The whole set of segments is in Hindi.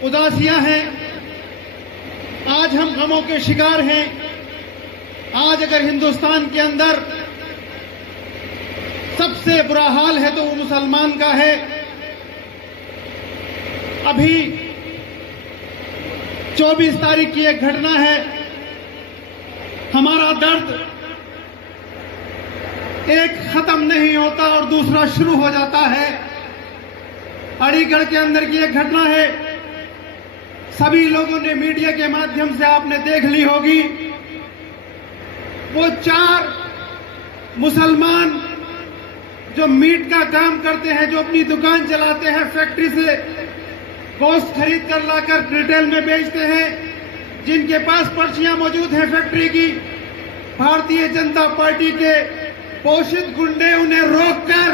उदासियां हैं, आज हम गमों के शिकार हैं। आज अगर हिंदुस्तान के अंदर सबसे बुरा हाल है तो वो मुसलमान का है। अभी 24 तारीख की एक घटना है, हमारा दर्द एक खत्म नहीं होता और दूसरा शुरू हो जाता है। अलीगढ़ के अंदर की एक घटना है, सभी लोगों ने मीडिया के माध्यम से आपने देख ली होगी। वो 4 मुसलमान जो मीट का काम करते हैं, जो अपनी दुकान चलाते हैं, फैक्ट्री से गोश्त खरीद कर लाकर रिटेल में बेचते हैं, जिनके पास पर्चियां मौजूद हैं फैक्ट्री की, भारतीय जनता पार्टी के पोषित गुंडे उन्हें रोककर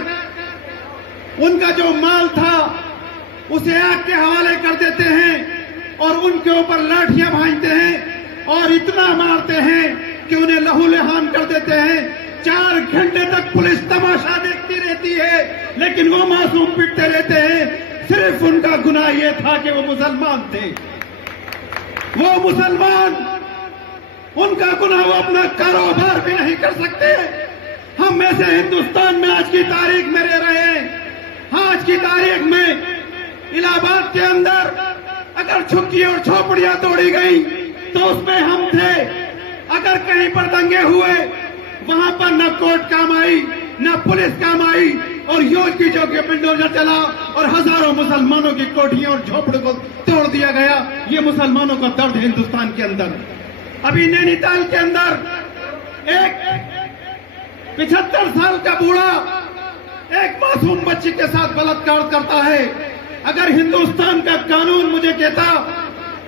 उनका जो माल था उसे आग के हवाले कर देते हैं और उनके ऊपर लाठियां भांजते हैं और इतना मारते हैं कि उन्हें लहूलुहान कर देते हैं। 4 घंटे तक पुलिस तमाशा देखती रहती है, लेकिन वो मासूम पिटते रहते हैं। सिर्फ उनका गुनाह यह था कि वो मुसलमान थे। वो मुसलमान, उनका गुनाह वो अपना कारोबार भी नहीं कर सकते। हम ऐसे हिंदुस्तान में आज की तारीख में रह रहे हैं। आज की तारीख में इलाहाबाद के अंदर अगर झुग्गी और झोपड़ियां तोड़ी गई तो उसमें हम थे। अगर कहीं पर दंगे हुए वहां पर न कोर्ट काम आई, न पुलिस काम आई और योग की जो के बुलडोजर चला और हजारों मुसलमानों की कोठियों और झोपड़ों को तोड़ दिया गया। ये मुसलमानों का दर्द है हिंदुस्तान के अंदर। अभी नैनीताल के अंदर एक 75 साल का बूढ़ा एक मासूम बच्ची के साथ बलात्कार करता है। अगर हिंदुस्तान का कानून मुझे कहता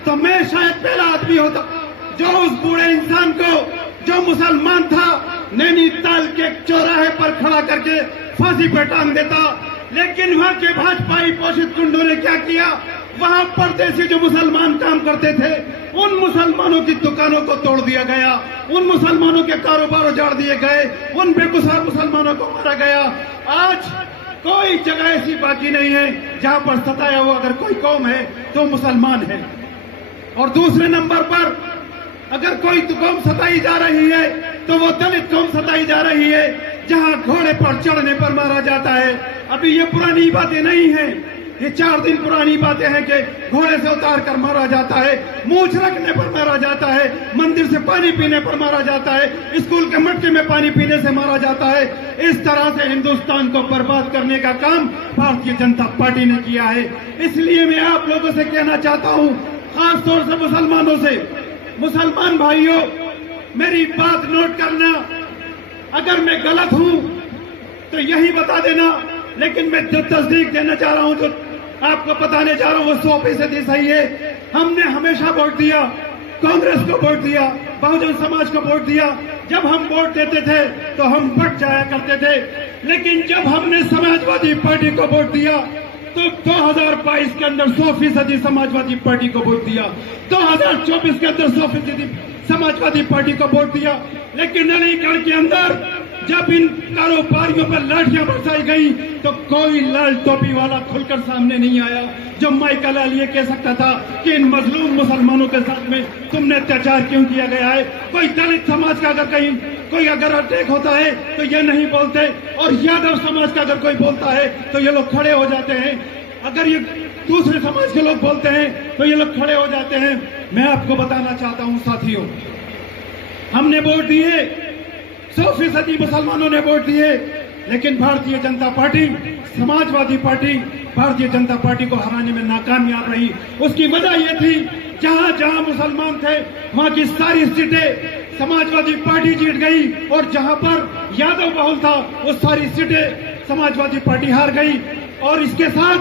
तो मैं शायद पहला आदमी होता जो उस बूढ़े इंसान को, जो मुसलमान था, नैनीताल के चौराहे पर खड़ा करके फांसी पर टांग देता। लेकिन वहां के भाजपाई पोषित गुंडों ने क्या किया, वहां परदेसी जो मुसलमान काम करते थे उन मुसलमानों की दुकानों को तोड़ दिया गया, उन मुसलमानों के कारोबार उजाड़ दिए गए, उन बेगुनाह मुसलमानों को मारा गया। आज कोई जगह ऐसी बाकी नहीं है जहां पर सताया हुआ अगर कोई कौम है तो मुसलमान है। और दूसरे नंबर पर अगर कोई कौम सताई जा रही है तो वो दलित कौम सताई जा रही है, जहां घोड़े पर चढ़ने पर मारा जाता है। अभी ये पुरानी बातें नहीं है, ये 4 दिन पुरानी बातें हैं कि घोड़े से उतार कर मारा जाता है, मूछ रखने पर मारा जाता है, मंदिर से पानी पीने पर मारा जाता है, स्कूल के मटके में पानी पीने से मारा जाता है। इस तरह से हिंदुस्तान को बर्बाद करने का काम भारतीय जनता पार्टी ने किया है। इसलिए मैं आप लोगों से कहना चाहता हूं, खासतौर से मुसलमानों से, मुसलमान भाइयों मेरी बात नोट करना। अगर मैं गलत हूं तो यही बता देना, लेकिन मैं जो तस्दीक देना चाह रहा हूं, जो आपको बताने जा रहा हूं, वो 100% सही है। हमने हमेशा वोट दिया, कांग्रेस को वोट दिया, बहुजन समाज को वोट दिया। जब हम वोट देते थे तो हम बट जाया करते थे, लेकिन जब हमने समाजवादी पार्टी को वोट दिया तो 2022 के अंदर 100% समाजवादी पार्टी को वोट दिया, 2024 के अंदर 100% समाजवादी पार्टी को वोट दिया। लेकिन अलीगढ़ के अंदर जब इन कारोबारियों पर लाठियां बरसाई गई तो कोई लाल टोपी वाला खुलकर सामने नहीं आया जो माइकल लाल ये कह सकता था कि इन मजलूम मुसलमानों के साथ में तुमने अत्याचार क्यों किया गया है। कोई दलित समाज का अगर कहीं कोई अगर अटैक होता है तो ये नहीं बोलते, और यादव समाज का अगर कोई बोलता है तो ये लोग खड़े हो जाते हैं। अगर ये दूसरे समाज के लोग बोलते हैं तो ये लोग खड़े हो जाते हैं। मैं आपको बताना चाहता हूं साथियों, हमने वोट दिए, 100% मुसलमानों ने वोट दिए, लेकिन Bharatiya Janata party, Samajwadi party Bharatiya Janata party को हराने में नाकामयाब रही। उसकी वजह यह थी, जहां जहां मुसलमान थे वहां की सारी सीटें समाजवादी पार्टी जीत गई, और जहां पर यादव बहुल था वो सारी सीटें समाजवादी पार्टी हार गई। और इसके साथ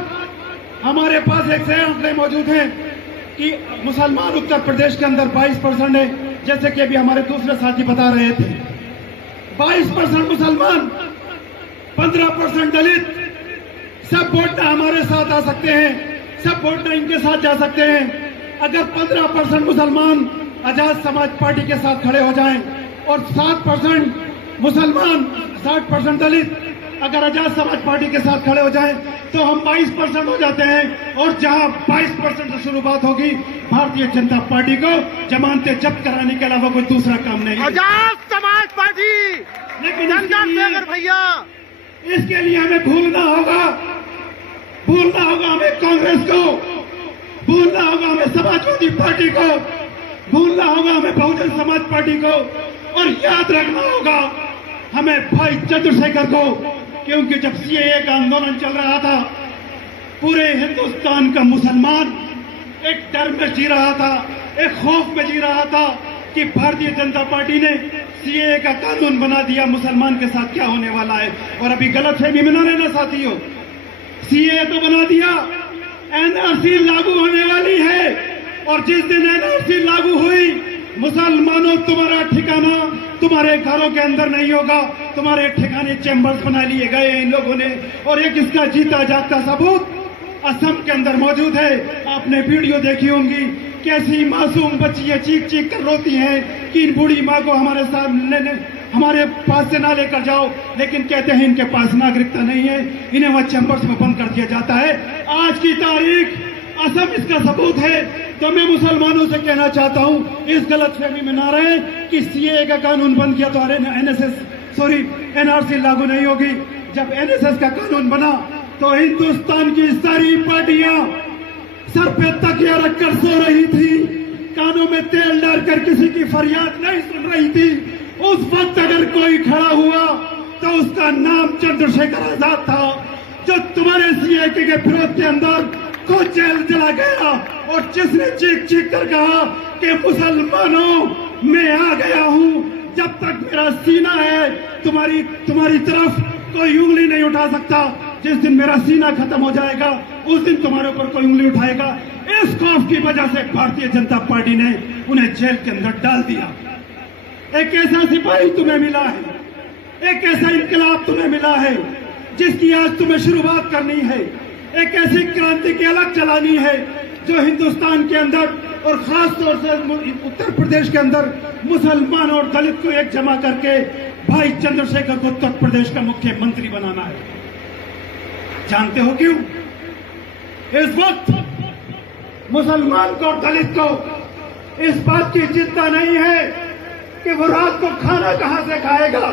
हमारे पास एक से आंकड़े मौजूद हैं कि मुसलमान उत्तर प्रदेश के अंदर 22% है, जैसे कि अभी हमारे दूसरे साथी बता रहे थे। 22% मुसलमान, 15% दलित, सब वोटना हमारे साथ आ सकते हैं, सब वोटना इनके साथ जा सकते हैं। अगर 15% मुसलमान आजाद समाज पार्टी के साथ खड़े हो जाएं और 7% मुसलमान, 60% दलित अगर आजाद समाज पार्टी के साथ खड़े हो जाएं तो हम 22% हो जाते हैं, और जहां 22% से शुरुआत होगी, भारतीय जनता पार्टी को जमानतें जब्त कराने के अलावा कोई दूसरा काम नहीं। आजाद समाज पार्टी, लेकिन भैया इसके लिए हमें भूलना होगा हमें कांग्रेस को, भूलना होगा हमें समाजवादी पार्टी को, भूलना होगा हमें बहुजन समाज पार्टी को, और याद रखना होगा हमें भाई चंद्रशेखर को, क्योंकि जब सीएए का आंदोलन चल रहा था, पूरे हिंदुस्तान का मुसलमान एक डर में जी रहा था, एक खौफ में जी रहा था कि भारतीय जनता पार्टी ने सीएए का कानून बना दिया, मुसलमान के साथ क्या होने वाला है। और अभी गलतफहमी में न रहना साथियों, सीएए तो बना दिया, एनआरसी लागू होने वाली है, और जिस दिन एनआरसी लागू हुई, मुसलमानों तुम्हारा ठिकाना तुम्हारे घरों के अंदर नहीं होगा, तुम्हारे ठिकाने चैम्बर्स बना लिए गए इन लोगों ने। और एक इसका जीता जागता सबूत असम के अंदर मौजूद है। आपने वीडियो देखी होंगी, कैसी मासूम बच्चियां चीख चीख कर रोती हैं कि इन बूढ़ी माँ को हमारे पास से ना लेकर जाओ, लेकिन कहते हैं इनके पास नागरिकता नहीं है, इन्हें वह चैम्बर्स में बंद कर दिया जाता है। आज की तारीख असम इसका सबूत है। तो मैं मुसलमानों से कहना चाहता हूं, इस गलतफहमी में ना रहे कि सीएए का कानून बन गया तो एनआरसी लागू नहीं होगी। जब एनएसएस का कानून बना तो हिंदुस्तान की सारी पार्टियां सर पे तकिया रखकर सो रही थी, कानों में तेल डालकर किसी की फरियाद नहीं सुन रही थी। उस वक्त अगर कोई खड़ा हुआ तो उसका नाम चंद्रशेखर आजाद था, जो तुम्हारे सीएए के विरोध के अंदर खुद जेल चला गया, और जिसने चीख चीख कर कहा कि मुसलमानों मैं आ गया हूं, जब तक मेरा सीना है तुम्हारी तरफ कोई उंगली नहीं उठा सकता। जिस दिन मेरा सीना खत्म हो जाएगा, उस दिन तुम्हारे ऊपर कोई उंगली उठाएगा। इस खौफ की वजह से भारतीय जनता पार्टी ने उन्हें जेल के अंदर डाल दिया। एक ऐसा सिपाही तुम्हें मिला है, एक ऐसा इनकलाब तुम्हें मिला है जिसकी आज तुम्हें शुरुआत करनी है, एक ऐसी क्रांति की अलग चलानी है जो हिंदुस्तान के अंदर और खास तौर से उत्तर प्रदेश के अंदर मुसलमान और दलित को एक जमा करके भाई चंद्रशेखर को उत्तर प्रदेश का मुख्यमंत्री बनाना है। जानते हो क्यों? इस वक्त मुसलमान को और दलित को इस बात की चिंता नहीं है कि वो रात को खाना कहां से खाएगा।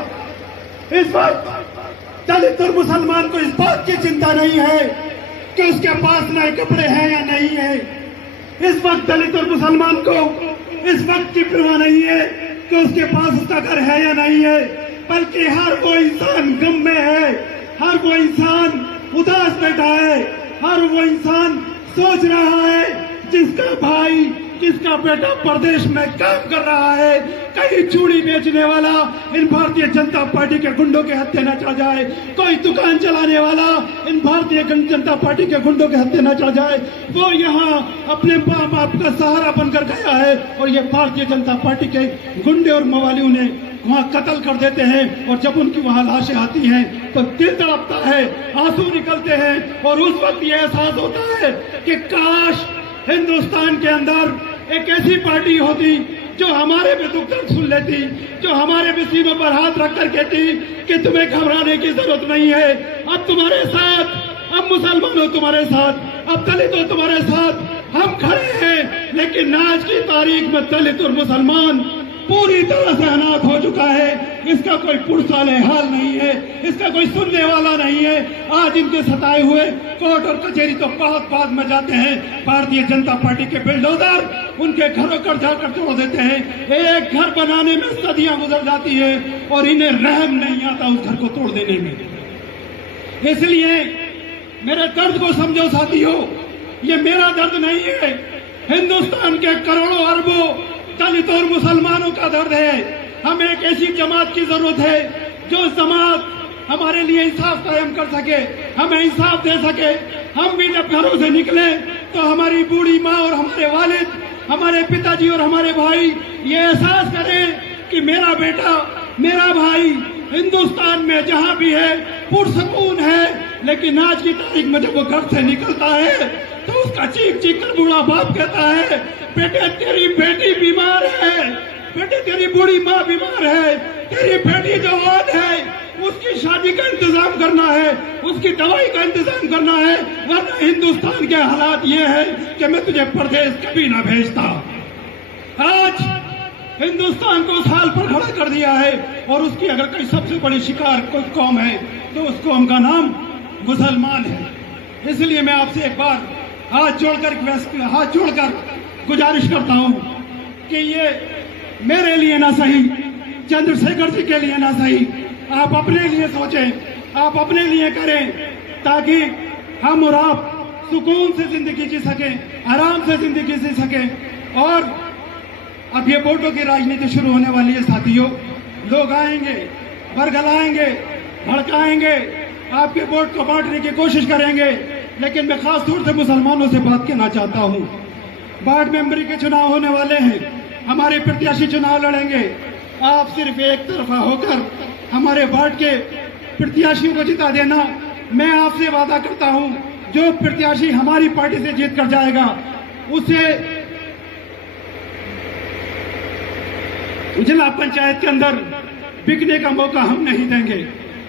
इस वक्त दलित और मुसलमान को इस बात की चिंता नहीं है कि उसके पास नए कपड़े हैं या नहीं है। इस वक्त दलित और मुसलमान को इस वक्त की परवाह नहीं है कि उसके पास उसका घर है या नहीं है, बल्कि हर वो इंसान गम में है, हर वो इंसान उदास बैठा है, हर वो इंसान सोच रहा है जिसका भाई, जिसका बेटा परदेश में काम कर रहा है, कहीं चूड़ी बेचने वाला इन भारतीय जनता पार्टी के गुंडों के हत्थे न चढ़ जाए, कोई दुकान चलाने वाला इन भारतीय जनता पार्टी के गुंडों के हत्थे न चढ़ जाए। वो यहाँ अपने माँ बाप का सहारा बनकर गया है, और ये भारतीय जनता पार्टी के गुंडे और मवाली उन्हें वहाँ कत्ल कर देते हैं। और जब उनकी वहाँ लाशें आती हैं तो दिल तड़पता है, आंसू निकलते हैं, और उस वक्त ये एहसास होता है कि काश हिंदुस्तान के अंदर एक ऐसी पार्टी होती जो हमारे भी दुख दर्द सुन लेती, जो हमारे भी सीनों पर हाथ रख कर कहती कि तुम्हें घबराने की जरूरत नहीं है, अब तुम्हारे साथ, अब मुसलमानों तुम्हारे साथ, अब दलितों तुम्हारे साथ हम खड़े हैं। लेकिन आज की तारीख में दलित और मुसलमान पूरी तरह से अनाथ हो चुका है। इसका कोई पुरसाले हाल नहीं है, इसका कोई सुनने वाला नहीं है। आज इनके सताए हुए कोर्ट और कचहरी तो बहुत बाद में जाते हैं, भारतीय जनता पार्टी के बुलडोजर उनके घरों पर जाकर तोड़ देते हैं। एक घर बनाने में सदियां गुजर जाती है और इन्हें रहम नहीं आता उस घर को तोड़ देने में। इसलिए मेरे दर्द को समझो साथियों, ये मेरा दर्द नहीं है, हिंदुस्तान के करोड़ों अरबों दलित और मुसलमानों का दर्द है। हमें एक ऐसी जमात की जरूरत है जो जमात हमारे लिए इंसाफ कायम कर सके, हमें इंसाफ दे सके। हम भी जब घरों से निकले तो हमारी बूढ़ी माँ और हमारे वालिद, हमारे पिताजी और हमारे भाई ये एहसास करें कि मेरा बेटा, मेरा भाई हिंदुस्तान में जहाँ भी है पुरसकून है। लेकिन आज की तारीख में जब वो घर से निकलता है तो उसका चीख चीख कर बूढ़ा बाप कहता है, बेटे तेरी बेटी बीमार है, बेटे तेरी बूढ़ी माँ बीमार है, तेरी बेटी जवान है, उसकी शादी का इंतजाम करना है, उसकी दवाई का इंतजाम करना है, वरना हिंदुस्तान के हालात ये है कि मैं तुझे परदेश कभी ना भेजता। आज हिंदुस्तान को उस हाल पर खड़ा कर दिया है, और उसकी अगर कोई सबसे बड़ी शिकार कोई कौम है तो उस कौम का नाम मुसलमान है। इसलिए मैं आपसे एक बार हाथ जोड़कर गुजारिश करता हूं कि ये मेरे लिए ना सही, चंद्रशेखर जी के लिए ना सही, आप अपने लिए सोचें, आप अपने लिए करें, ताकि हम और आप सुकून से जिंदगी जी सकें, आराम से जिंदगी जी सकें। और अब ये वोटों की राजनीति शुरू होने वाली है साथियों। लोग आएंगे, बरगलाएंगे, भड़काएंगे, आपके वोट को बांटने की कोशिश करेंगे, लेकिन मैं खास तौर से मुसलमानों से बात कहना चाहता हूं। वार्ड मेंबरी के चुनाव होने वाले हैं, हमारे प्रत्याशी चुनाव लड़ेंगे। आप सिर्फ एक तरफा होकर हमारे वार्ड के प्रत्याशियों को जिता देना। मैं आपसे वादा करता हूं, जो प्रत्याशी हमारी पार्टी से जीत कर जाएगा उसे जिला पंचायत के अंदर बिकने का मौका हम नहीं देंगे।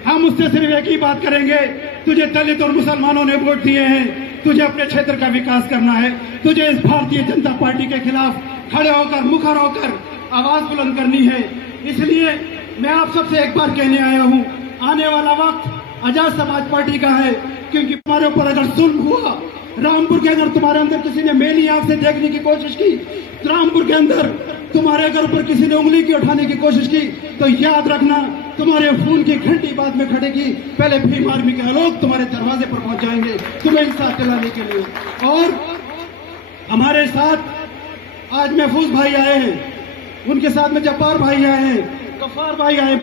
हम उससे सिर्फ एक ही बात करेंगे, तुझे दलित और मुसलमानों ने वोट दिए हैं, तुझे अपने क्षेत्र का विकास करना है, तुझे इस भारतीय जनता पार्टी के खिलाफ खड़े होकर, मुखर होकर आवाज बुलंद करनी है। इसलिए मैं आप सबसे एक बार कहने आया हूं, आने वाला वक्त आजाद समाज पार्टी का है, क्योंकि तुम्हारे ऊपर अगर जुल्म हुआ, रामपुर के अंदर तुम्हारे अंदर किसी ने मेली आंख से देखने की कोशिश की, रामपुर के अंदर तुम्हारे घर पर किसी ने उंगली की उठाने की कोशिश की, तो याद रखना तुम्हारे खून की घंटी बाद में खड़ेगी। पहले भीम आर्मी के लोग तुम्हारे दरवाजे पर पहुंच जाएंगे तुम्हें इंसाफ दिलाने के लिए। और हमारे साथ आज महफूज भाई आए हैं, उनके साथ में जब्बार भाई आए हैं, गफ्फार भाई आए हैं।